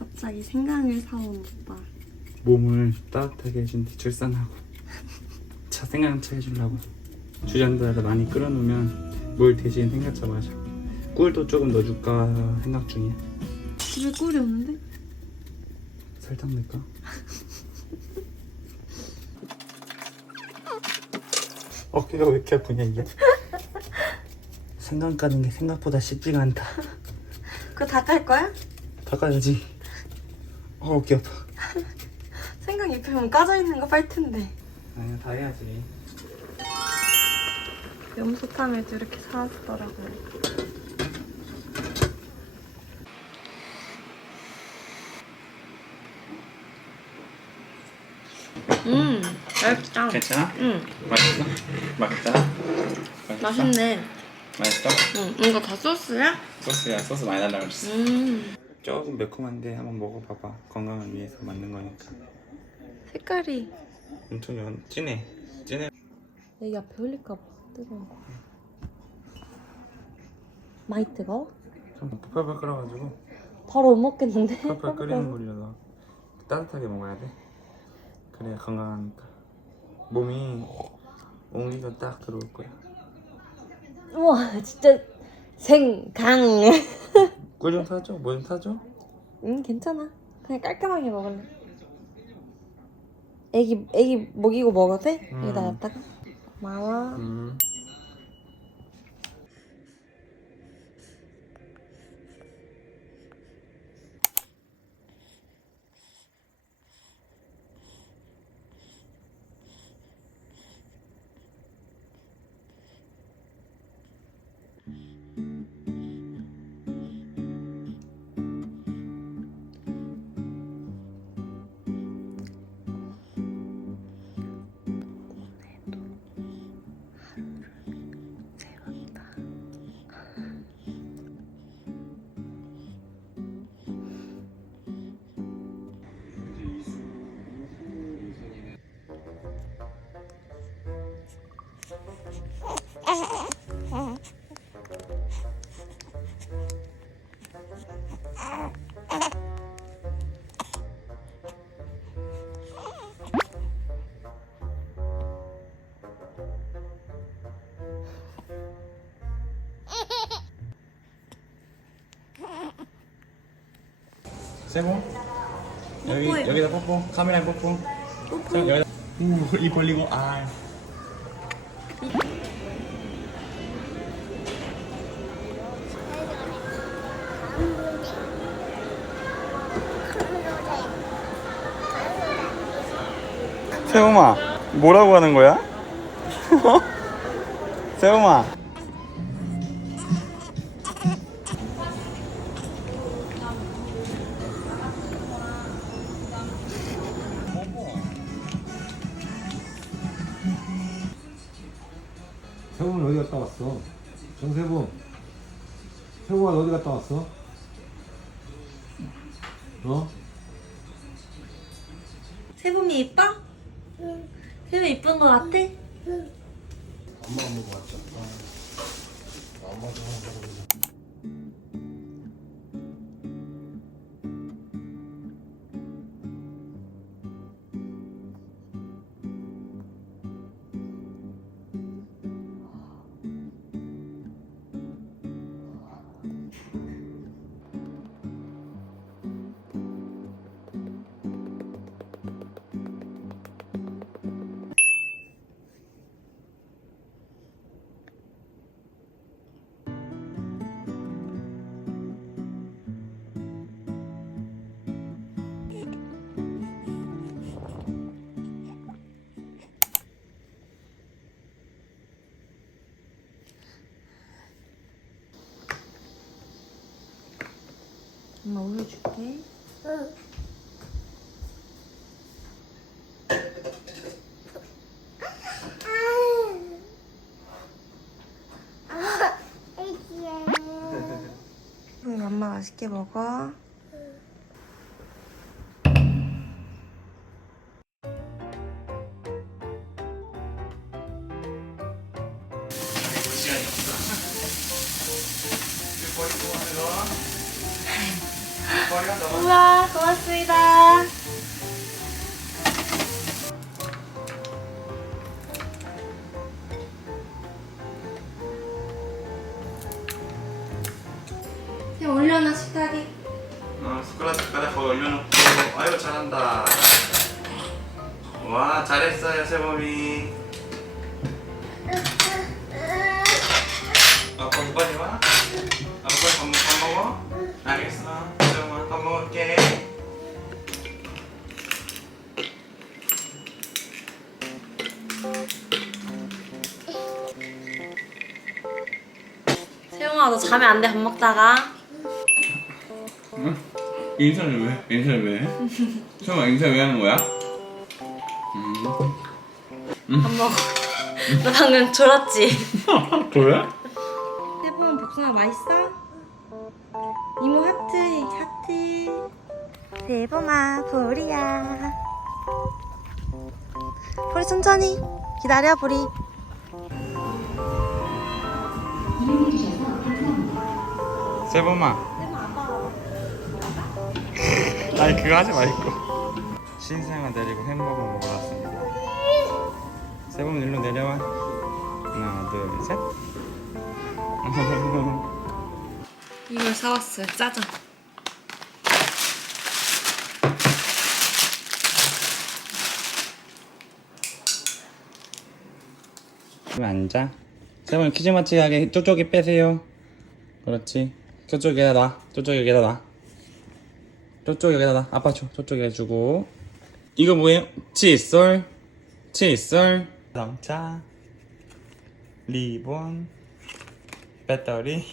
갑자기 생강을 사온 오빠. 몸을 따뜻하게 해준 뒤 출산하고 차 생강차 해주려고 주전자에다 많이 끓여놓으면 물 대신 생강차 마셔 꿀도 조금 넣어줄까 생각 중이야 집에 꿀이 없는데? 설탕 넣을까? 어깨가 왜 이렇게 아프냐 이게 생강 까는 게 생각보다 쉽지가 않다 그거 다 깔 거야? 닦아야지 어 아파 생강 입히면 까져 있는 거빨 텐데. 아니야 다 해야지 염소탕을 또 이렇게 사왔더라고요. 음, 맛있다. 괜찮아? 응, 맛있어? 맛있다? 맛있네. 맛있어? 응, 이거 다 소스야? 소스야 소스 많이 달라고 그랬어 음, 조금 매콤한데 한번 먹어봐봐. 건강을 위해서 만든 거니까. 색깔이 엄청 연, 진해. 진해. 여기 앞에 흘릴까봐. 뜨거운 거. 많이 뜨거워? 좀 펄펄 끓어가지고. 바로 못 먹겠는데? 펄펄 끓이는 물이라서 따뜻하게 먹어야 돼. 그래야 건강하니까. 몸이 옹기가 딱 들어올 거야. 우와, 진짜 생강. 꿀 좀 사줘? 뭐 좀 사줘? 응, 괜찮아. 그냥 깔끔하게 먹을래. 애기, 애기 먹이고 먹어도 돼? 음. 여기다 놨다가. 고마워. 음. 세모 여기 뽀뽀해. 여기다 뽀뽀. 카메라에 뽀뽀. 자, 여기다. 우입 벌리고 아. 세범아 뭐라고 하는 거야? 세범아 정세봉 세봉아 어디 갔다 왔어? 어? 세봄이 이뻐? 응. 세봄 이쁜 거 같아? 엄마 안 보고 왔죠? 엄마도 엄마 우유 줄게. 응, 엄마 맛있게 먹어. 버리고 제가 너무 우와, 고맙습니다. 올려놔. 어, 숟가락 숟가락 거기 올려놓고. 아유 잘한다. 와 잘했어요 세범이. 아빠 빨리 와. 아빠 밥, 먹- 밥 먹어? 알겠어 밥 먹을게 세영아, 너 자면 안 돼, 밥 먹다가. 응? 인사를 왜? 인사를 왜 해? 세범아 인사 왜 하는 거야? 음. 밥 먹어. 너 방금 졸았지? 그래? 세번 복숭아 맛있어? 이모 하트, 하트. 세범아, 보리야. 보리 천천히. 기다려, 보리. 세범아 아니 그거 하지 말고 신생아 데리고 햄버거 먹으러 왔습니다 세범 일로 내려와 하나 둘셋 이걸 사왔어요, 짜장. 좀 앉아. 세범 키즈마치하게 쪽쪽이 빼세요. 그렇지. 저쪽 여기다 놔. 저쪽 여기다 놔. 저쪽 여기다 놔. 아빠 줘. 저쪽에 주고. 이거 뭐예요? 칫솔. 칫솔. 자동차. 리본. 배터리.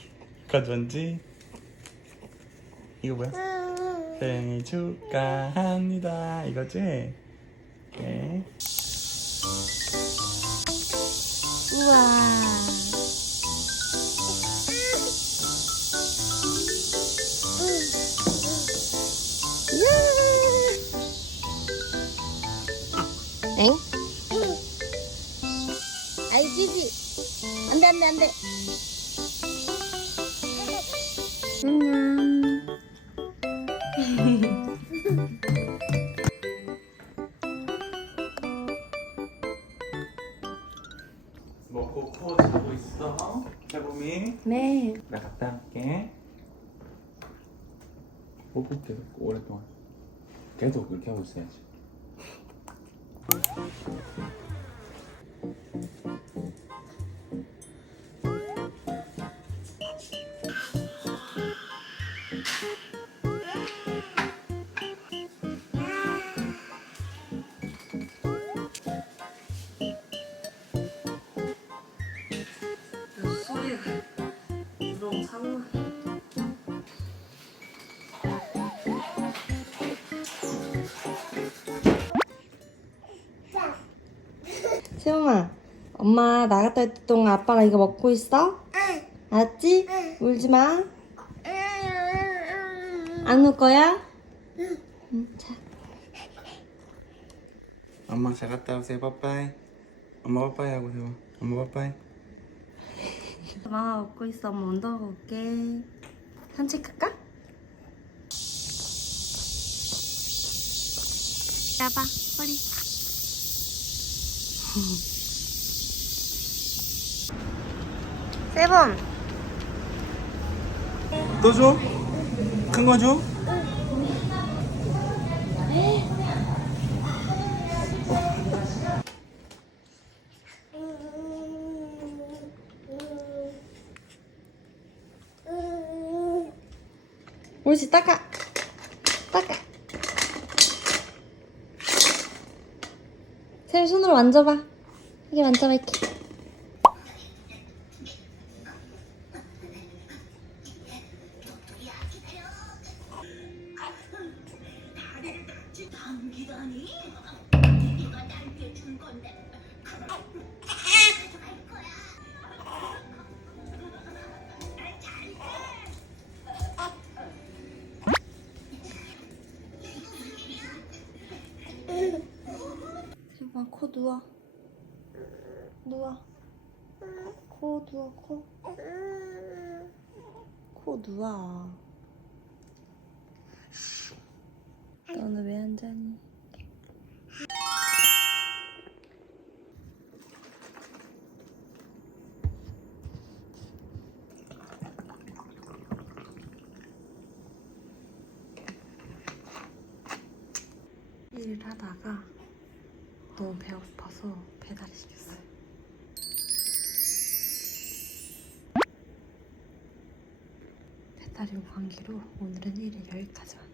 건전지 이거 뭐야? 생일 축하합니다 이거지? 네. 먹고 코 자고 있어. 세범이. 네. 나 갔다 올게. 뽀뽀 계속 오랫동안. 계속 그렇게 하고 있어야지 세영아, 엄마 나갔다 올 동안 아빠랑 이거 먹고 있어? 알았지? 울지 마. 안 울 거야? 응. 자. 엄마 잘 갔다 오세요 빠빠이 엄마 빠빠이 하고 세요 엄마 빠빠이 엄마가 먹고 있어. 엄마 올게. 산책할까? 야봐, 허리. 세범. 또 줘? 큰 거 줘? 옳지, 닦아. 닦아. 세범 손으로 만져봐. 이게 만져봐, 이렇게. 누워. 누워. 코 누워, 코. 코 누워. 완전히. 일을 하다가 너무 배고파서 배달을 시켰어요. 배달이 온 관계로 오늘은 일을 여기까지만 할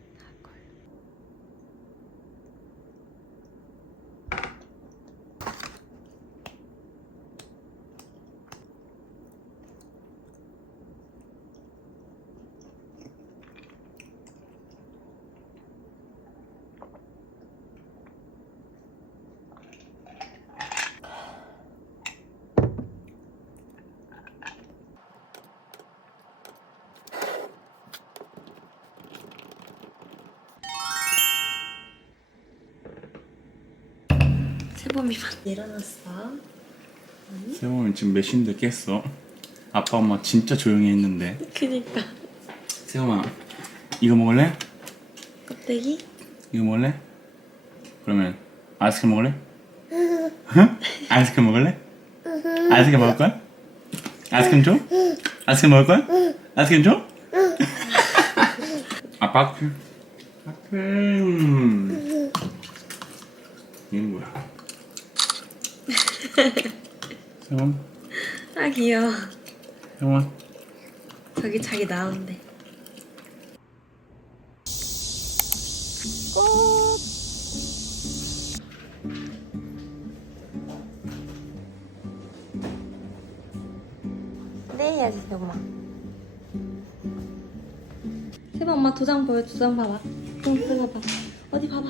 세범이 막 일어났어. 세범이 지금 몇 시인데 깼어? 아빠 엄마 진짜 조용히 했는데 그니까 세범아 이거 먹을래? 껍데기? 이거 먹을래? 그러면 아이스크림 먹을래? 응? 아이스크림 먹을래? 아이스크림 먹을 거야? 아이스크림 줘? 아이스크림 먹을 거야? 아이스크림 줘? 아빠 아이스크림 아이스크림 이게 뭐야? 세범 아 귀여워. 세범아 저기 자기 나온대. 꽃. 네 해야지 세범아. 세범 엄마 도장 보여 도장 봐봐. 응 들어봐. 어디 봐봐.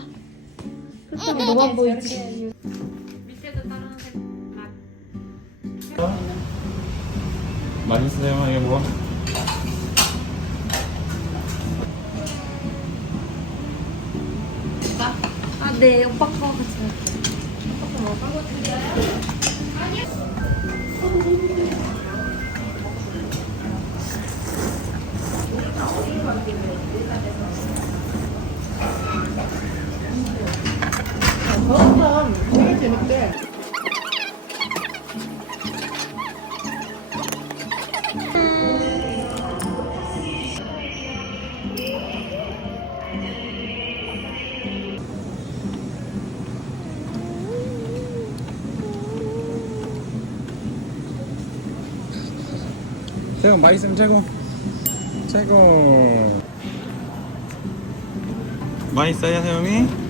하면 너만 보이지. 맛있어요 이거 뭐? 아 네 오빠 거 같이 먹을게요. 오빠 거 먹어. 세범 맛있으면 최고 최고 맛있어요 세범이?